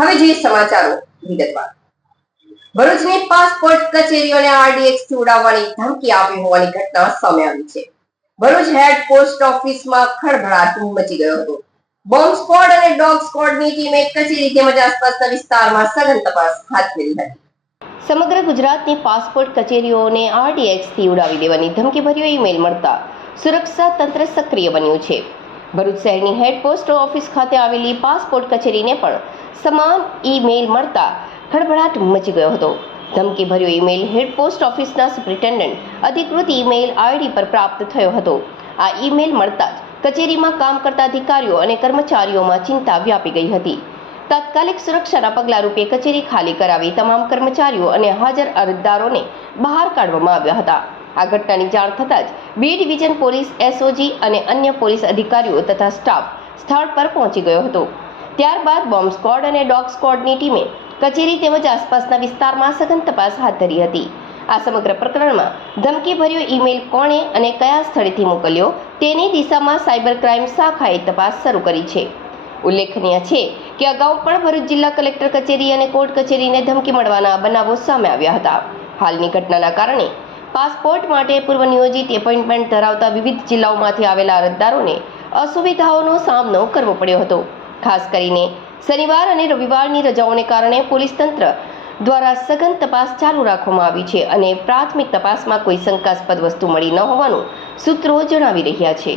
હવે જોઈએ સમાચારો વિગતવાર. ભરૂચની પાસપોર્ટ કચેરીઓને આરડીએક્સથી ઉડાવવાની ધમકી આપી હોવાની ઘટના સામે આવી છે. ભરૂચ હેડ પોસ્ટ ઓફિસમાં ખળભળાટ મચી ગયો હતો. બોમ્બ સ્ક્વોડ અને ડોગ સ્ક્વોડની ટીમે કચેરી તેમજ આસપાસના વિસ્તારમાં સઘન તપાસ હાથ ધરી હતી. સમગ્ર ગુજરાતની પાસપોર્ટ કચેરીઓને આરડીએક્સથી ઉડાવી દેવાની ધમકીભર્યો ઈમેલ મળતા સુરક્ષા તંત્ર સક્રિય બન્યું છે. ભરૂચ શહેરની હેડ પોસ્ટ ઓફિસ ખાતે આવેલી પાસપોર્ટ કચેરીને પણ સમાન ઈમેલ મળતા ખળભળાટ મચી ગયો હતો. ધમકીભર્યો ઈમેલ હેડ પોસ્ટ ઓફિસના સુપ્રિન્ટેન્ડન્ટ અધિકૃત ઈમેલ આઈડી પર પ્રાપ્ત થયો હતો. આ ઈમેલ મળતા જ કચેરીમાં કામ કરતા અધિકારીઓ અને કર્મચારીઓમાં ચિંતા વ્યાપી ગઈ હતી. તાત્કાલિક સુરક્ષાના પગલા રૂપે કચેરી ખાલી કરાવી તમામ કર્મચારીઓ અને હાજર અરજદારોને બહાર કાઢવામાં આવ્યા હતા. આ ઘટનાની જાણ થતાં જ બી ડિવિઝન પોલીસ, એસઓજી અને અન્ય પોલીસ અધિકારીઓ તથા સ્ટાફ સ્થળ પર પહોંચી ગયો હતો. ત્યારબાદ બોમ્બ સ્ક્વોડ અને ડોગ સ્ક્વોડની ટીમે કચેરી તેમજ આસપાસના વિસ્તારમાં સઘન તપાસ હાથ ધરી હતી. આ સમગ્ર પ્રકરણમાં ધમકીભર્યો ઈમેલ કોણે અને કયા સ્થળેથી મોકલ્યો તેની દિશામાં સાયબર ક્રાઇમ શાખાએ તપાસ શરૂ કરી છે. ઉલ્લેખનીય છે કે અગાઉ પણ ભરૂચ જિલ્લા કલેક્ટર કચેરી અને કોર્ટ કચેરીને ધમકી મળવાના બનાવો સામે આવ્યા હતા. હાલની ઘટનાના કારણે પાસપોર્ટ માટે પૂર્વ નિયોજિત એપોઇન્ટમેન્ટ ધરાવતા વિવિધ જિલ્લાઓમાંથી આવેલા અરજદારોને અસુવિધાઓનો સામનો કરવો પડ્યો હતો. ખાસ કરીને શનિવાર અને રવિવારની રજાઓને કારણે પોલીસ તંત્ર દ્વારા સઘન તપાસ ચાલુ રાખવામાં આવી છે અને પ્રાથમિક તપાસમાં કોઈ શંકાસ્પદ વસ્તુ મળી ન હોવાનું સૂત્રો જણાવી રહ્યા છે.